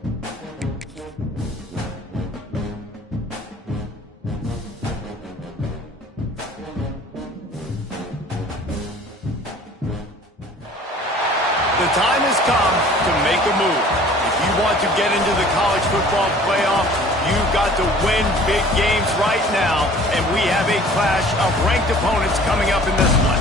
The time has come to make a move. If you want to get into the college football playoff, you've got to win big games right now, and we have a clash of ranked opponents coming up in this one.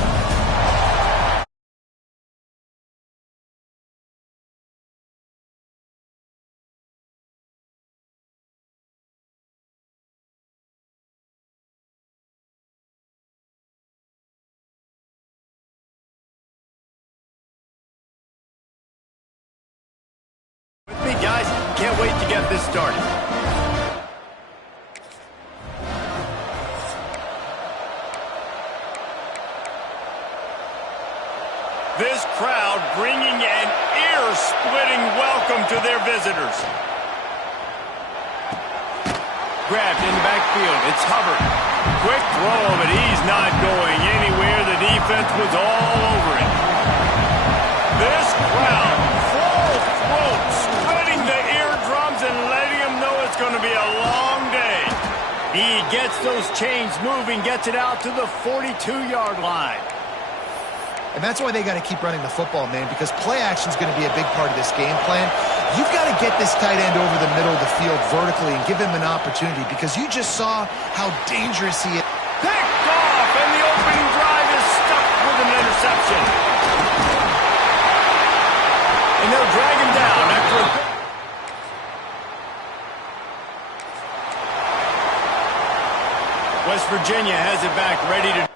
With me, guys. Can't wait to get this started. This crowd bringing an ear-splitting welcome to their visitors. Grabbed in the backfield. It's Hubbard. Quick throw, but he's not going anywhere. The defense was all over it. This crowd, full throat, spreading the eardrums and letting them know it's going to be a long day. He gets those chains moving, gets it out to the 42-yard line. And that's why they got to keep running the football, man, because play action is going to be a big part of this game plan. You've got to get this tight end over the middle of the field vertically and give him an opportunity, because you just saw how dangerous he is. Picked off, and the opening drive is stuck with an interception. And they'll drag him down after a... West Virginia has it back, ready to...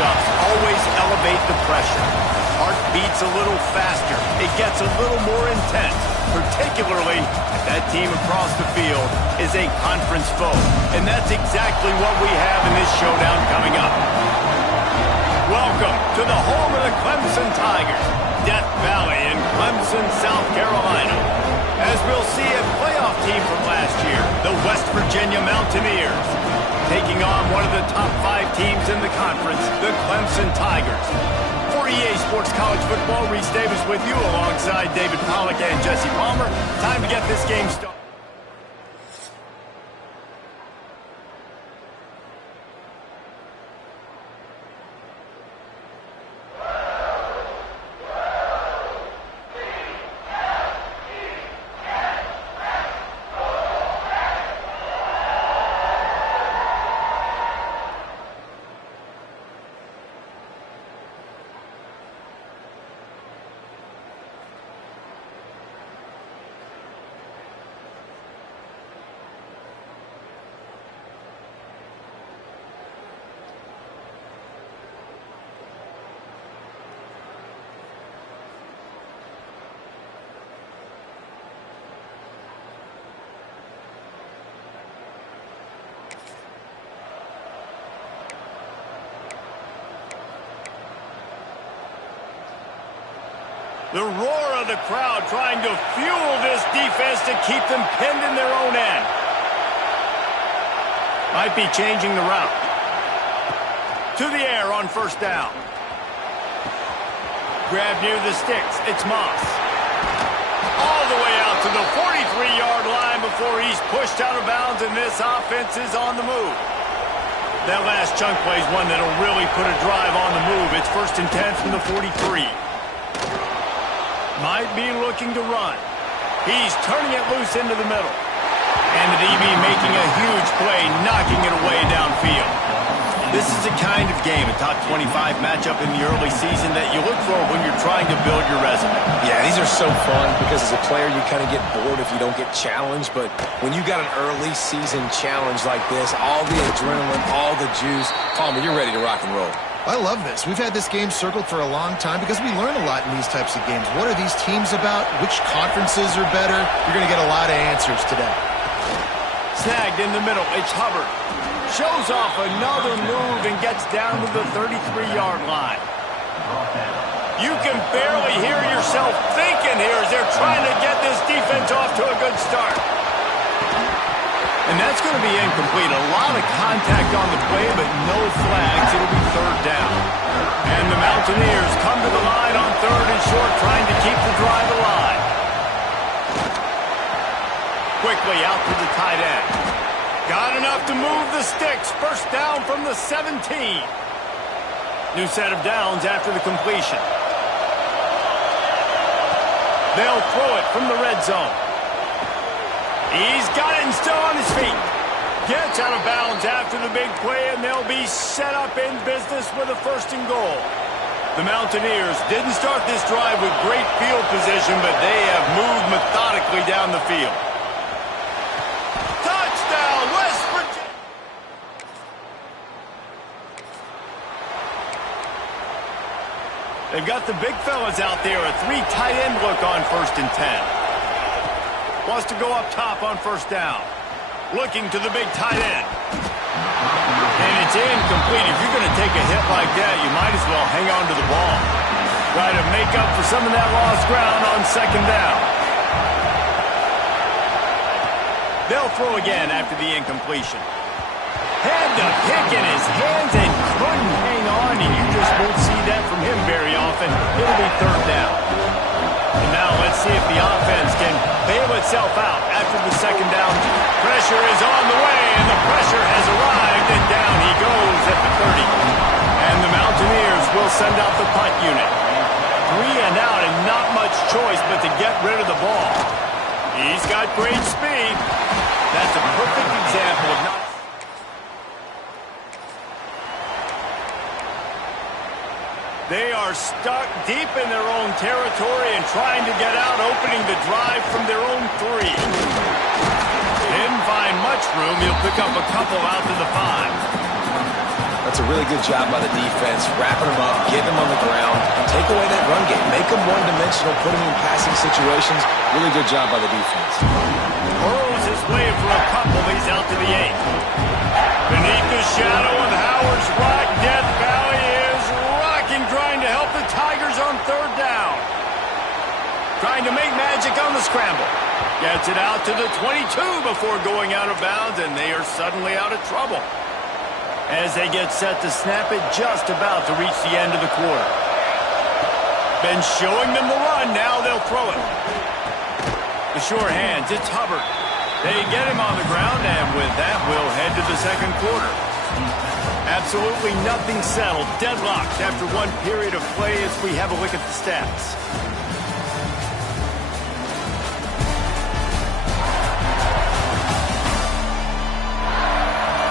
always elevate the pressure. Heart beats a little faster. It gets a little more intense, particularly if that team across the field is a conference foe. And that's exactly what we have in this showdown coming up. Welcome to the home of the Clemson Tigers, Death Valley in Clemson, South Carolina. As we'll see, a playoff team from last year, the West Virginia Mountaineers, taking on one of the top 5 teams in the conference, the Clemson Tigers. For EA Sports College Football, Reese Davis with you alongside David Pollack and Jesse Palmer. Time to get this game started. The roar of the crowd trying to fuel this defense to keep them pinned in their own end. Might be changing the route. To the air on first down. Grab near the sticks. It's Moss. All the way out to the 43-yard line before he's pushed out of bounds, and this offense is on the move. That last chunk play is one that'll really put a drive on the move. It's 1st and 10 from the 43. Might be looking to run. He's turning it loose into the middle. And the DB making a huge play, knocking it away downfield. This is the kind of game, a top 25 matchup in the early season that you look for when you're trying to build your resume. Yeah, these are so fun because as a player you kind of get bored if you don't get challenged. But when you got an early season challenge like this, all the adrenaline, all the juice, Palmer, you're ready to rock and roll. I love this. We've had this game circled for a long time because we learn a lot in these types of games. What are these teams about? Which conferences are better? You're going to get a lot of answers today. Snagged in the middle. It's Hubbard. Shows off another move and gets down to the 33-yard line. You can barely hear yourself thinking here as they're trying to get this defense off to a good start. And that's going to be incomplete. A lot of contact on the play, but no flags. It'll be third down. And the Mountaineers come to the line on third and short, trying to keep the drive alive. Quickly out to the tight end. Got enough to move the sticks. First down from the 17. New set of downs after the completion. They'll throw it from the red zone. He's got it and still on his feet. Gets out of bounds after the big play, and they'll be set up in business with a first and goal. The Mountaineers didn't start this drive with great field position, but they have moved methodically down the field. Touchdown, West Virginia! They've got the big fellas out there, a 3 tight end look on 1st and 10. Wants to go up top on first down. Looking to the big tight end. And it's incomplete. If you're going to take a hit like that, you might as well hang on to the ball. Try to make up for some of that lost ground on second down. They'll throw again after the incompletion. Had the pick in his hands and couldn't hang on, and you just won't see that from him very often. It'll be third down. And now let's see if the offense can bail itself out after the second down. Pressure is on the way, and the pressure has arrived, and down he goes at the 30. And the Mountaineers will send out the punt unit. 3 and out, and not much choice but to get rid of the ball. He's got great speed. That's a perfect example of not... They are stuck deep in their own territory and trying to get out, opening the drive from their own 3. Didn't find much room. He'll pick up a couple out to the 5. That's a really good job by the defense, wrapping them up, get them on the ground, take away that run game, make them one-dimensional, put them in passing situations. Really good job by the defense. Burrows his way for a couple. He's out to the 8. Beneath the shadow of Howard's Rock, Death Valley is rocking, trying to help the Tigers on third down. Trying to make magic on the scramble. Gets it out to the 22 before going out of bounds, and they are suddenly out of trouble. As they get set to snap it, just about to reach the end of the quarter. Been showing them the run, now they'll throw it. The sure hands, it's Hubbard. They get him on the ground, and with that, we'll head to the second quarter. Absolutely nothing settled. Deadlocked after one period of play as we have a look at the stats.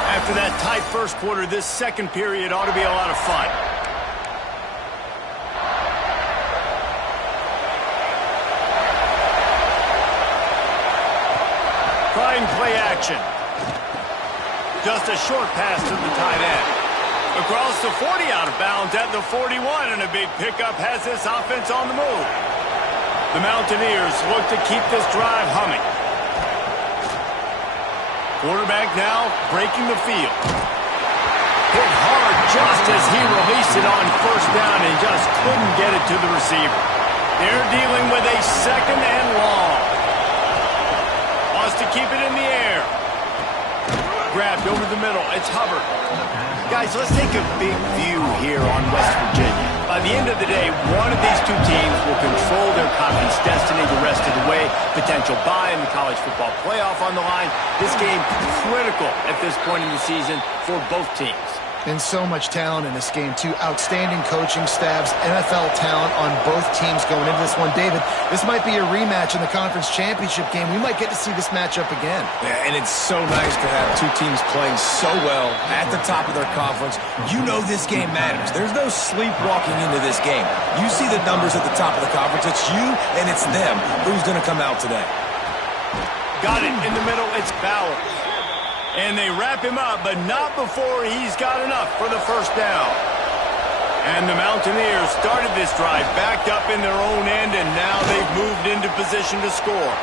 After that tight first quarter, this second period ought to be a lot of fun. Trying play action. Just a short pass to the tight end. Across the 40, out of bounds at the 41, and a big pickup has this offense on the move. The Mountaineers look to keep this drive humming. Quarterback now breaking the field. Hit hard just as he released it on first down and just couldn't get it to the receiver. They're dealing with a second and long. Wants to keep it in the air. Grabbed over the middle. It's Hubbard. Guys, let's take a big view here on West Virginia. By the end of the day, one of these two teams will control their conference destiny the rest of the way. Potential bye in the college football playoff on the line. This game critical at this point in the season for both teams. And so much talent in this game, too. Outstanding coaching staffs, NFL talent on both teams going into this one. David, this might be a rematch in the conference championship game. We might get to see this matchup again. Yeah, and it's so nice to have two teams playing so well at the top of their conference. You know this game matters. There's no sleepwalking into this game. You see the numbers at the top of the conference. It's you and it's them. Who's going to come out today? Got it in the middle. It's Bowers. And they wrap him up, but not before he's got enough for the first down. And the Mountaineers started this drive backed up in their own end, and now they've moved into position to score.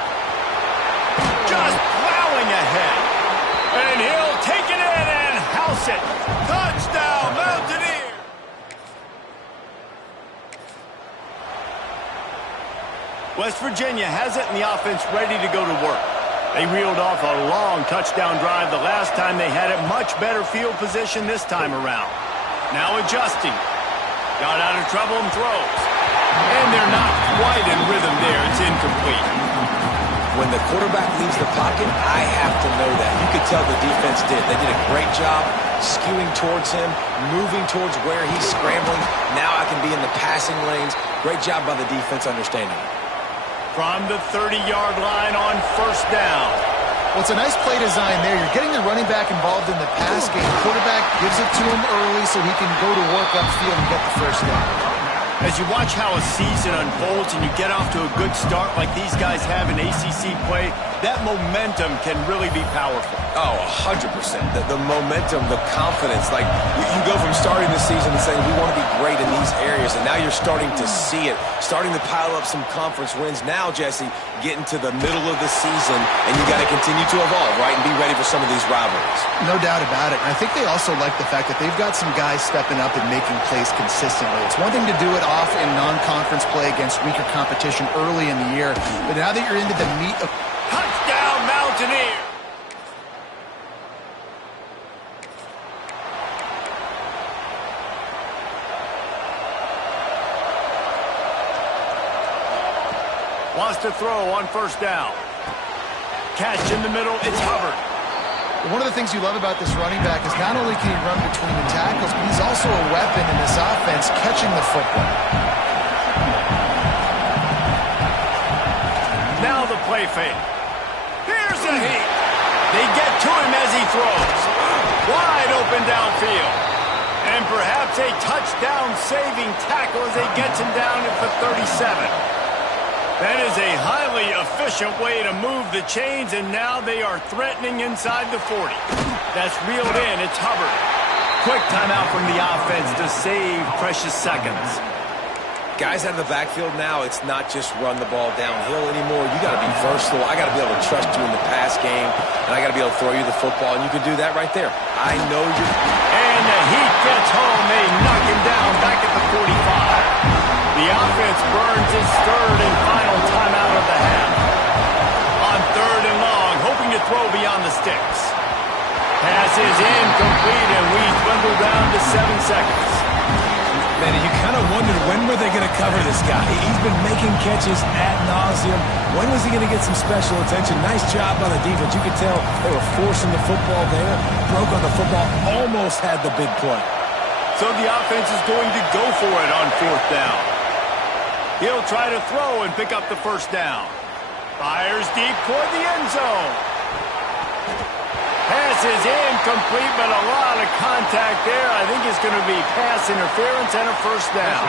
Just plowing ahead. And he'll take it in and force it. Touchdown, Mountaineers! West Virginia has it and the offense ready to go to work. They reeled off a long touchdown drive the last time they had it. Much better field position this time around. Now adjusting. Got out of trouble and throws. And they're not quite in rhythm there. It's incomplete. When the quarterback leaves the pocket, I have to know that. You could tell the defense did. They did a great job skewing towards him, moving towards where he's scrambling. Now I can be in the passing lanes. Great job by the defense understanding it. From the 30-yard line on first down. Well, it's a nice play design there. You're getting the running back involved in the pass game. Quarterback gives it to him early so he can go to work upfield and get the first down. As you watch how a season unfolds and you get off to a good start like these guys have in ACC play, that momentum can really be powerful. Oh, 100%. The momentum, the confidence. Like, you go from starting the season and saying, we want to be great in these areas, and now you're starting to see it, starting to pile up some conference wins. Now, Jesse, getting to the middle of the season, and you got to continue to evolve, right, and be ready for some of these rivalries. No doubt about it. And I think they also like the fact that they've got some guys stepping up and making plays consistently. It's one thing to do it off in non-conference play against weaker competition early in the year, but now that you're into the meat of... Touchdown, Mountaineers! Wants to throw on first down. Catch in the middle, it's Hubbard. One of the things you love about this running back is not only can he run between the tackles, but he's also a weapon in this offense catching the football. Now the play fake. Here's a heat. They get to him as he throws. Wide open downfield. And perhaps a touchdown-saving tackle as they gets him down at the 37. That is a highly efficient way to move the chains, and now they are threatening inside the 40. That's reeled in. It's Hubbard. Quick timeout from the offense to save precious seconds. Guys out of the backfield now, it's not just run the ball downhill anymore. You got to be versatile. I got to be able to trust you in the pass game, and I got to be able to throw you the football, and you can do that right there. I know you. And the heat gets home. They knock him down back at the 45. The offense burns its third and final timeout of the half. On third and long, hoping to throw beyond the sticks. Pass is incomplete, and we dwindle down to 7 seconds. Man, you kind of wondered when were they going to cover this guy. He's been making catches ad nauseum. When was he going to get some special attention? Nice job by the defense. You could tell they were forcing the football there. Broke on the football, almost had the big play. So the offense is going to go for it on fourth down. He'll try to throw and pick up the first down. Fires deep toward the end zone. Pass is incomplete, but a lot of contact there. I think it's going to be pass interference and a first down.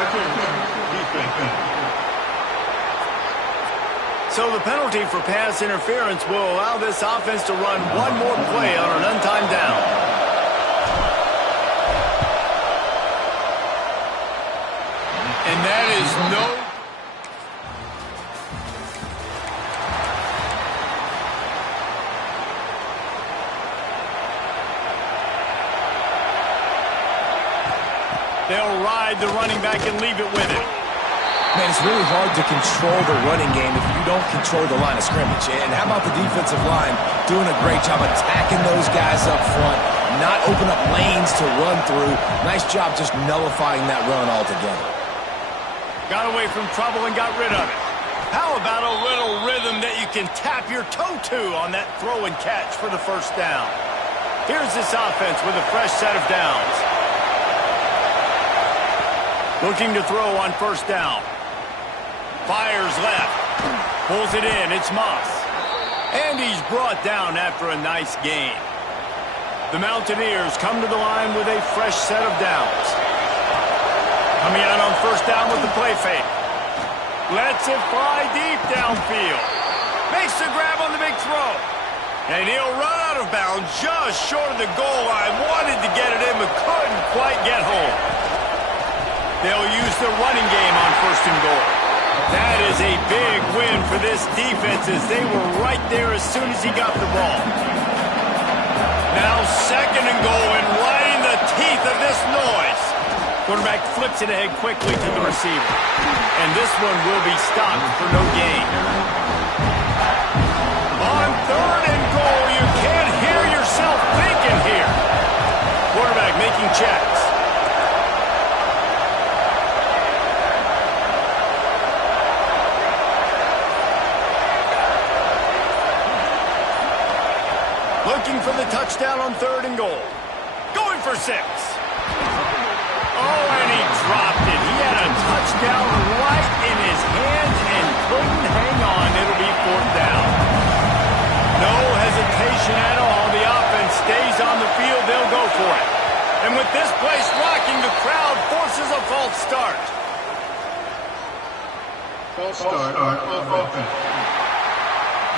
So the penalty for pass interference will allow this offense to run one more play on an untimed down. And that is no... They'll ride the running back and leave it with it. Man, it's really hard to control the running game if you don't control the line of scrimmage. And how about the defensive line doing a great job attacking those guys up front, not open up lanes to run through. Nice job just nullifying that run altogether. Got away from trouble and got rid of it. How about a little rhythm that you can tap your toe to on that throw and catch for the first down? Here's this offense with a fresh set of downs. Looking to throw on first down. Fires left. Pulls it in. It's Moss. And he's brought down after a nice gain. The Mountaineers come to the line with a fresh set of downs. Coming out on first down with the play fake. Lets it fly deep downfield. Makes the grab on the big throw. And he'll run out of bounds just short of the goal line. Wanted to get it in, but couldn't quite get home. They'll use the running game on first and goal. That is a big win for this defense as they were right there as soon as he got the ball. Now second and goal and right Quarterback flips it ahead quickly to the receiver. And this one will be stopped for no gain. On 3rd and goal, you can't hear yourself thinking here. Quarterback making checks. Looking for the touchdown on 3rd and goal. Going for 6. Oh, and he dropped it. He had a touchdown right in his hands and couldn't hang on. It'll be 4th down. No hesitation at all. The offense stays on the field. They'll go for it. And with this place rocking, the crowd forces a false start. False start on offense.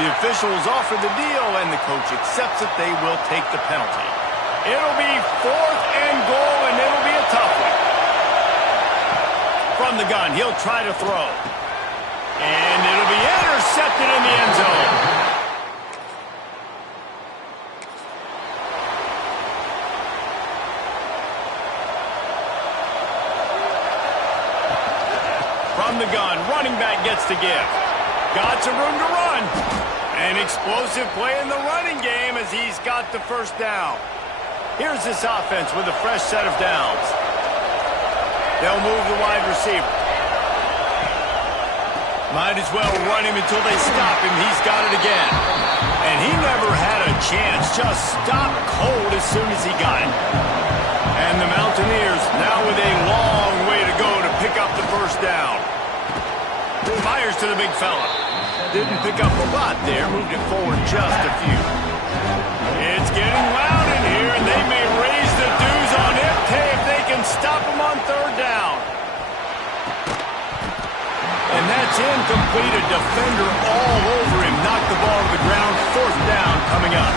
The officials offer the deal, and the coach accepts it. They will take the penalty. It'll be 4th and goal, and it'll be a tough one. From the gun, he'll try to throw. And it'll be intercepted in the end zone. From the gun, running back gets to give. Got some room to run. An explosive play in the running game as he's got the 1st down. Here's this offense with a fresh set of downs. They'll move the wide receiver. Might as well run him until they stop him. He's got it again. And he never had a chance. Just stopped cold as soon as he got it. And the Mountaineers now with a long way to go to pick up the 1st down. Fires to the big fella. Didn't pick up a lot there. Moved it forward just a few. It's getting loud in here, and they may raise the dues on MK if they can stop him on 3rd down. And that's incomplete. A defender all over him. Knocked the ball to the ground. 4th down coming up.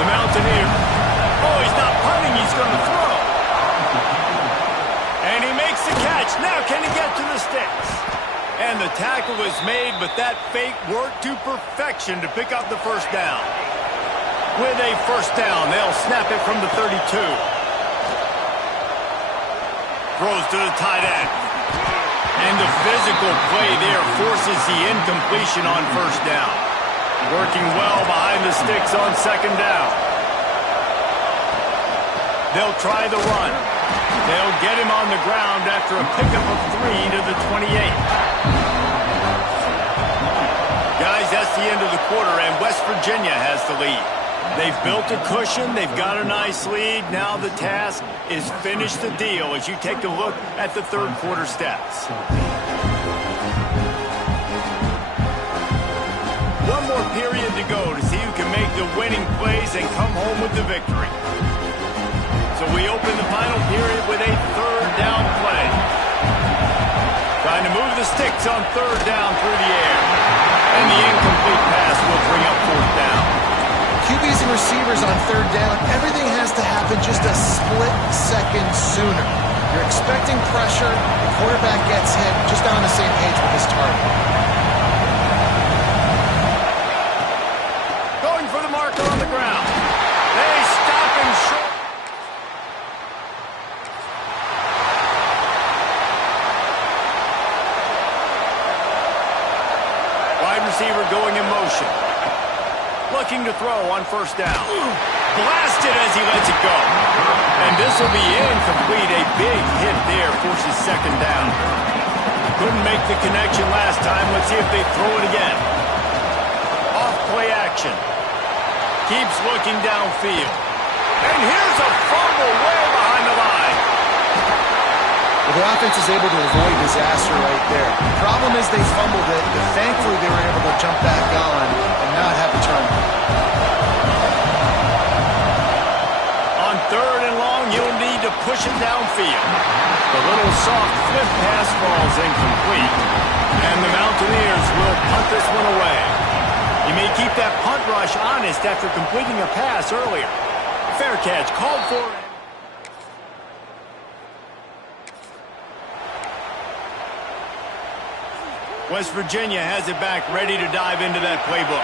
The Mountaineer. Oh, he's not punting. He's going to throw. And he makes the catch. Now can he get to the sticks? And the tackle is made, but that fake worked to perfection to pick up the 1st down. With a 1st down, they'll snap it from the 32. Throws to the tight end. And the physical play there forces the incompletion on 1st down. Working well behind the sticks on 2nd down. They'll try the run. They'll get him on the ground after a pickup of 3 to the 28. Guys, that's the end of the quarter, and West Virginia has the lead. They've built a cushion. They've got a nice lead. Now the task is finish the deal as you take a look at the 3rd quarter stats. One more period to go to see who can make the winning plays and come home with the victory. So we open the final period with a 3rd down play. Trying to move the sticks on 3rd down through the air. And the incomplete pass will bring up 4th down. QBs and receivers on 3rd down, everything has to happen just a split second sooner. You're expecting pressure, the quarterback gets hit, just not on the same page with his target. Going for the marker on the ground. They stop him short. Receiver going in motion. Looking to throw on 1st down. Blasted as he lets it go. And this will be incomplete. A big hit there forces 2nd down. Couldn't make the connection last time. Let's see if they throw it again. Off play action. Keeps looking downfield. And here's a fumble way behind the line. Well, the offense is able to avoid disaster right there. The problem is they fumbled it, but thankfully they were able to jump back on and not have a turnover. On 3rd and long, you'll need to push it downfield. The little soft flip pass falls incomplete. And the Mountaineers will punt this one away. You may keep that punt rush honest after completing a pass earlier. Fair catch called for. West Virginia has it back, ready to dive into that playbook.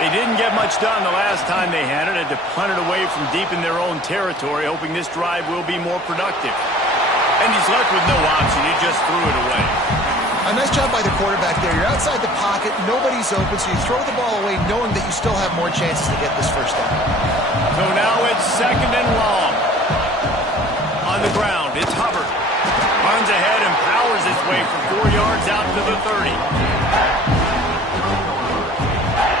They didn't get much done the last time they had it. Had to punt it away from deep in their own territory, hoping this drive will be more productive. And he's left with no option. He just threw it away. A nice job by the quarterback there. You're outside the pocket, nobody's open, so you throw the ball away knowing that you still have more chances to get this first down. So now it's 2nd and long. On the ground, it's Hubbard. Runs ahead and powers his way for 4 yards out to the 30.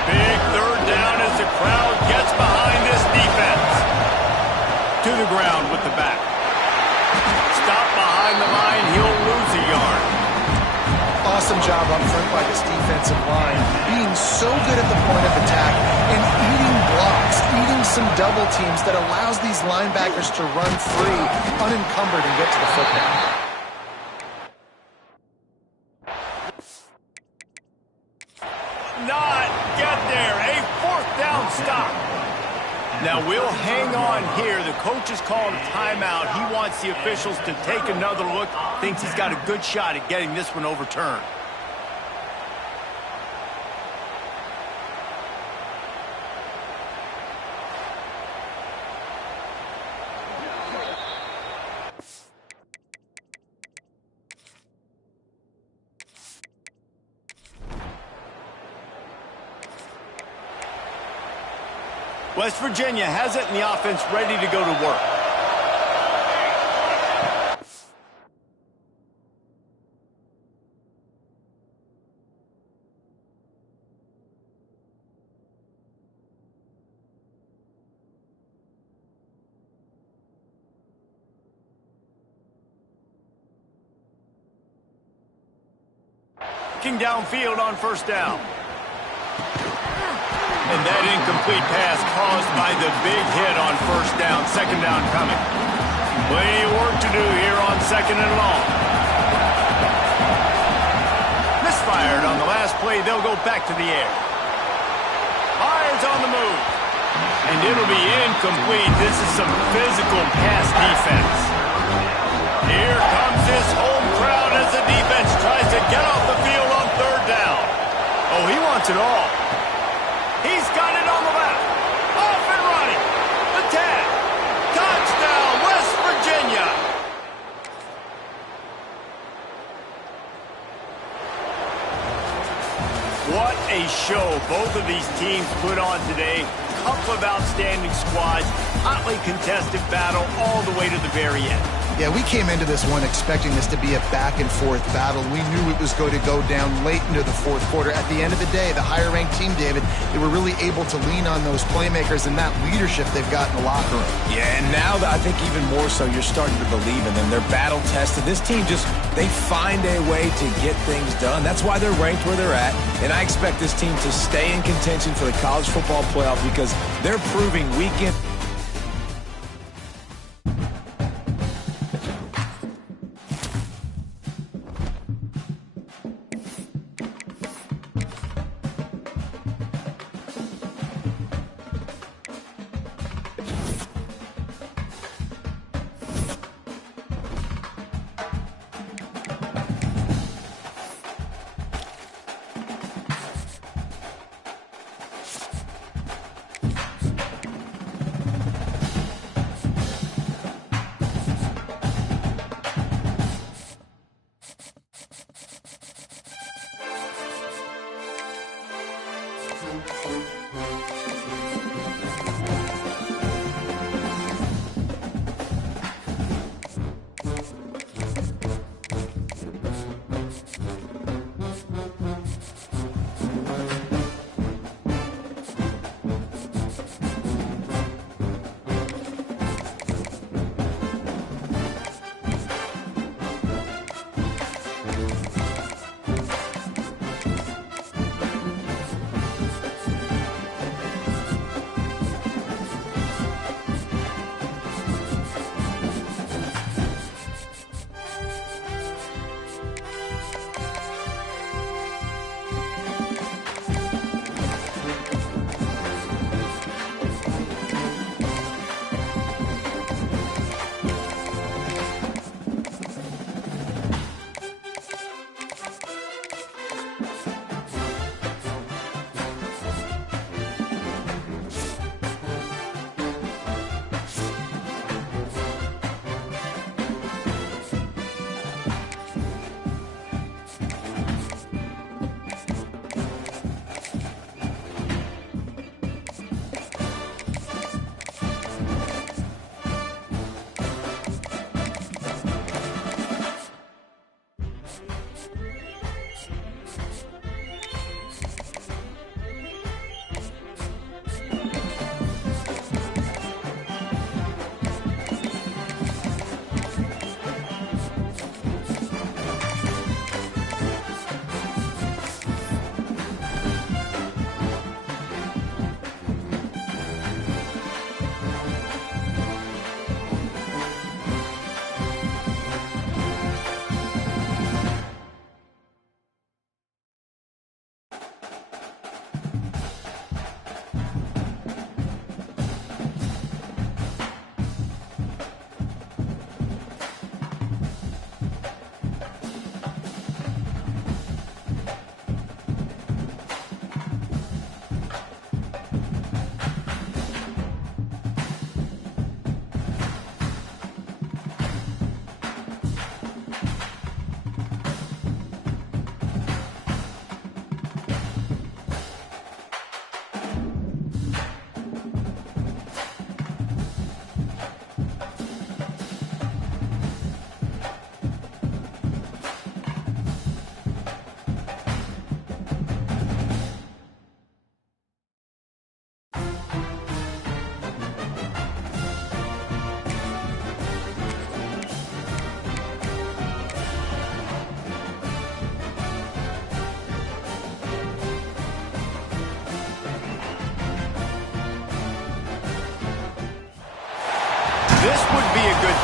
Big 3rd down as the crowd gets behind this defense. To the ground with the back. Stop behind the line, he'll lose a yard. Awesome job up front by this defensive line, being so good at the point of attack and eating blocks, eating some double teams that allows these linebackers to run free, unencumbered, and get to the football. Not get there, a 4th down stop. Now we'll hang on here. The coach has called a timeout. He wants the officials to take another look. Thinks he's got a good shot at getting this one overturned. West Virginia has it in the offense ready to go to work. Looking downfield on 1st down. And that incomplete pass caused by the big hit on 1st down. 2nd down coming. Plenty of work to do here on 2nd and long. Misfired on the last play. They'll go back to the air. Fires on the move. And it'll be incomplete. This is some physical pass defense. Here comes this home crowd as the defense tries to get off the field on 3rd down. Oh, he wants it all. He's got it on the left. Off and running. The tag. Touchdown, West Virginia. What a show both of these teams put on today. Couple of outstanding squads. Hotly contested battle all the way to the very end. Yeah, we came into this one expecting this to be a back-and-forth battle. We knew it was going to go down late into the 4th quarter. At the end of the day, the higher-ranked team, David, they were really able to lean on those playmakers and that leadership they've got in the locker room. Yeah, and now I think even more so, you're starting to believe in them. They're battle-tested. This team they find a way to get things done. That's why they're ranked where they're at. And I expect this team to stay in contention for the college football playoff because they're proving week in.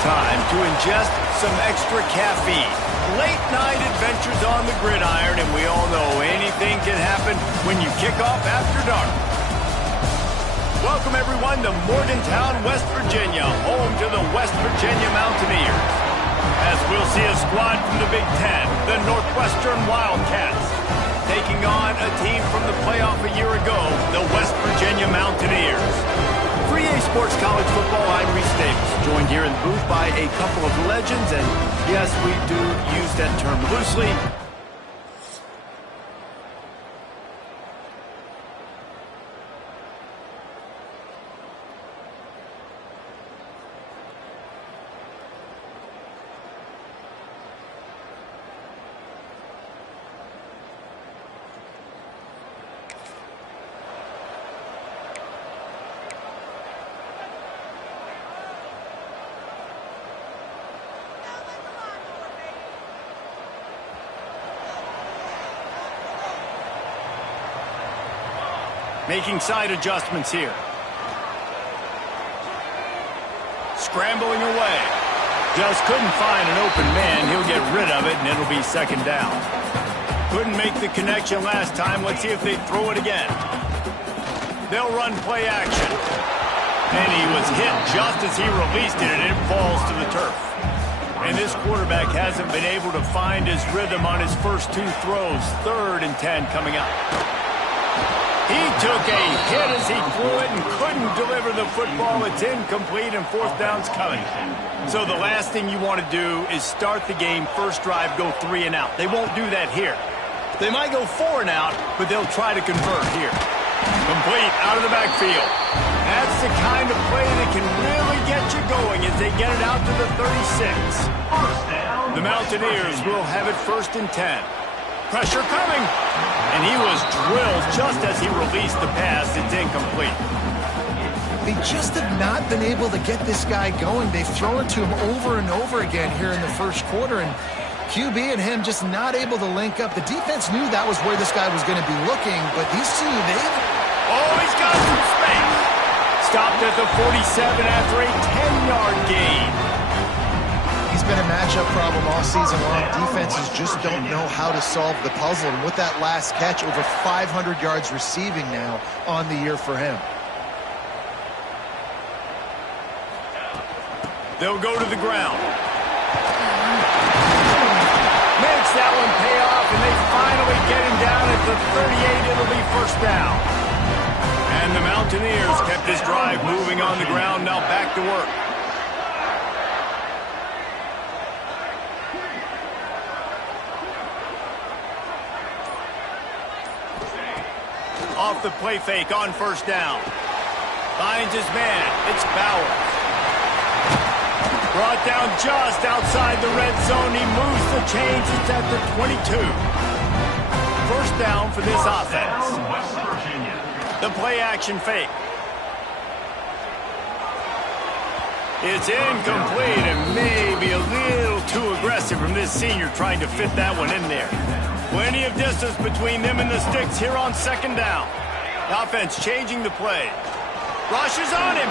time to ingest some extra caffeine. Late night adventures on the gridiron, and we all know anything can happen when you kick off after dark. Welcome everyone to Morgantown, West Virginia, home to the West Virginia Mountaineers. As we'll see a squad from the Big Ten, the Northwestern Wildcats, taking on a team from the playoff a year ago, the West Virginia Mountaineers. For EA Sports College Football, I'm Reese Davis, joined here in the booth by a couple of legends, and yes, we do use that term loosely. Making side adjustments here. Scrambling away. Just couldn't find an open man. He'll get rid of it, and it'll be second down. Couldn't make the connection last time. Let's see if they throw it again. They'll run play action. And he was hit just as he released it, and it falls to the turf. And this quarterback hasn't been able to find his rhythm on his first two throws. 3rd and 10 coming up. He took a hit as he threw it and couldn't deliver the football. It's incomplete and 4th down's coming. So the last thing you want to do is start the game, first drive, go 3 and out. They won't do that here. They might go 4 and out, but they'll try to convert here. Complete out of the backfield. That's the kind of play that can really get you going as they get it out to the 36. The Mountaineers will have it 1st and 10. Pressure coming. And he was drilled just as he released the pass. It's incomplete. They just have not been able to get this guy going. They've thrown it to him over and over again here in the first quarter, and QB and him just not able to link up. The defense knew that was where this guy was going to be looking, but these two, Oh, he's got some space. Stopped at the 47 after a 10-yard gain. He's been a matchup problem all season long. Defenses just don't know how to solve the puzzle. And with that last catch, over 500 yards receiving now on the year for him. They'll go to the ground. Makes that one pay off, and they finally get him down at the 38. It'll be 1st down. And the Mountaineers kept this drive moving on the ground. Now back to work. Off the play fake on 1st down. Finds his man. It's Bowers. Brought down just outside the red zone. He moves the chains. It's at the 22. 1st down for this offense. The play action fake. It's incomplete and maybe a little too aggressive from this senior trying to fit that one in there. Plenty of distance between them and the sticks here on 2nd down. The offense changing the play. Rushes on him.